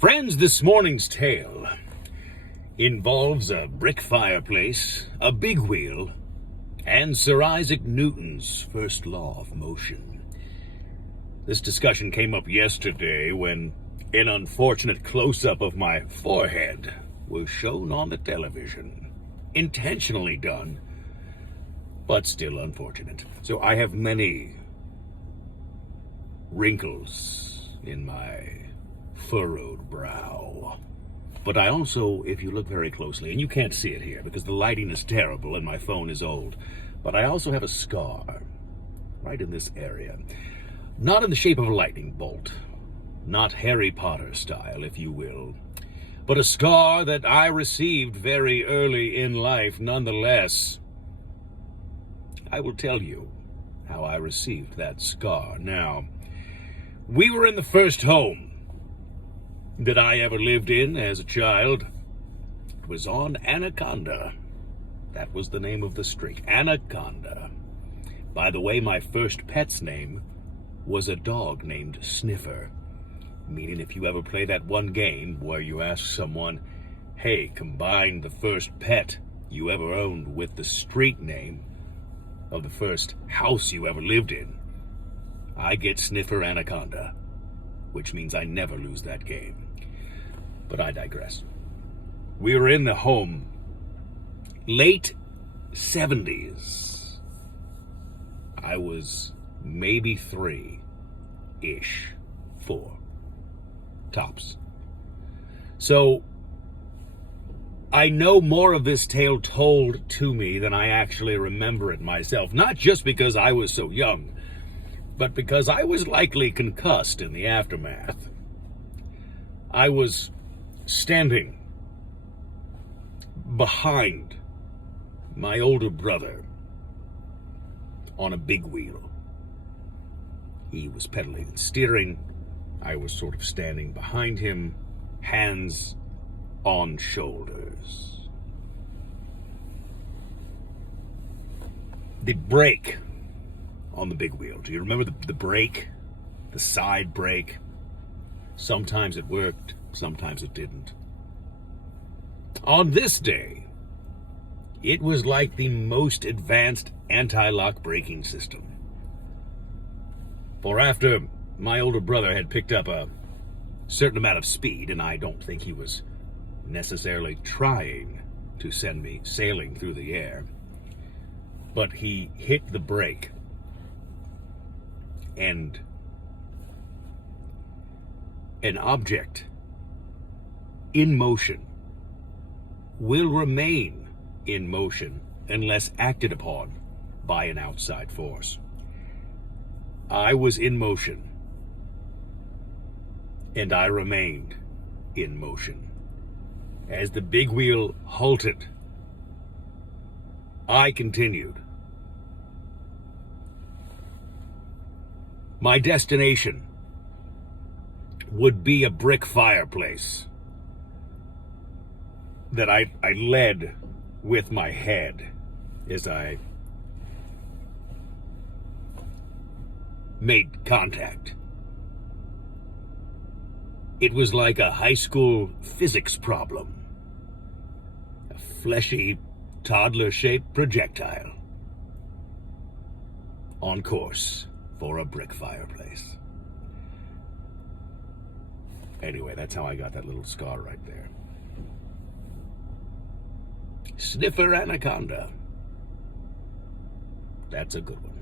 Friends, this morning's tale involves a brick fireplace, a big wheel, and Sir Isaac Newton's first law of motion. This discussion came up yesterday when an unfortunate close-up of my forehead was shown on the television. Intentionally done, but still unfortunate. So I have many wrinkles in my furrowed brow. But I also, if you look very closely, and you can't see it here because the lighting is terrible and my phone is old, but I also have a scar right in this area. Not in the shape of a lightning bolt, not Harry Potter style, if you will, but a scar that I received very early in life nonetheless. I will tell you how I received that scar. Now, we were in the first home that I ever lived in as a child. It was on Anaconda. That was the name of the street, Anaconda. By the way, my first pet's name was a dog named Sniffer, meaning if you ever play that one game where you ask someone, hey, combine the first pet you ever owned with the street name of the first house you ever lived in, I get Sniffer Anaconda, which means I never lose that game. But I digress. We were in the home, late 70s. I was maybe 3-ish, 4, tops. So I know more of this tale told to me than I actually remember it myself. Not just because I was so young, but because I was likely concussed in the aftermath. I was standing behind my older brother on a big wheel. He was pedaling and steering. I was sort of standing behind him, hands on shoulders. The brake on the big wheel. Do you remember the brake? The side brake? Sometimes it worked, sometimes it didn't. On this day, it was like the most advanced anti-lock braking system. For after my older brother had picked up a certain amount of speed, and I don't think he was necessarily trying to send me sailing through the air, but he hit the brake, and an object in motion will remain in motion unless acted upon by an outside force. I was in motion, and I remained in motion. As the big wheel halted, I continued. My destination would be a brick fireplace that I led with my head as I made contact. It was like a high school physics problem. A fleshy, toddler-shaped projectile on course for a brick fireplace. Anyway, that's how I got that little scar right there. Sniffer Anaconda. That's a good one.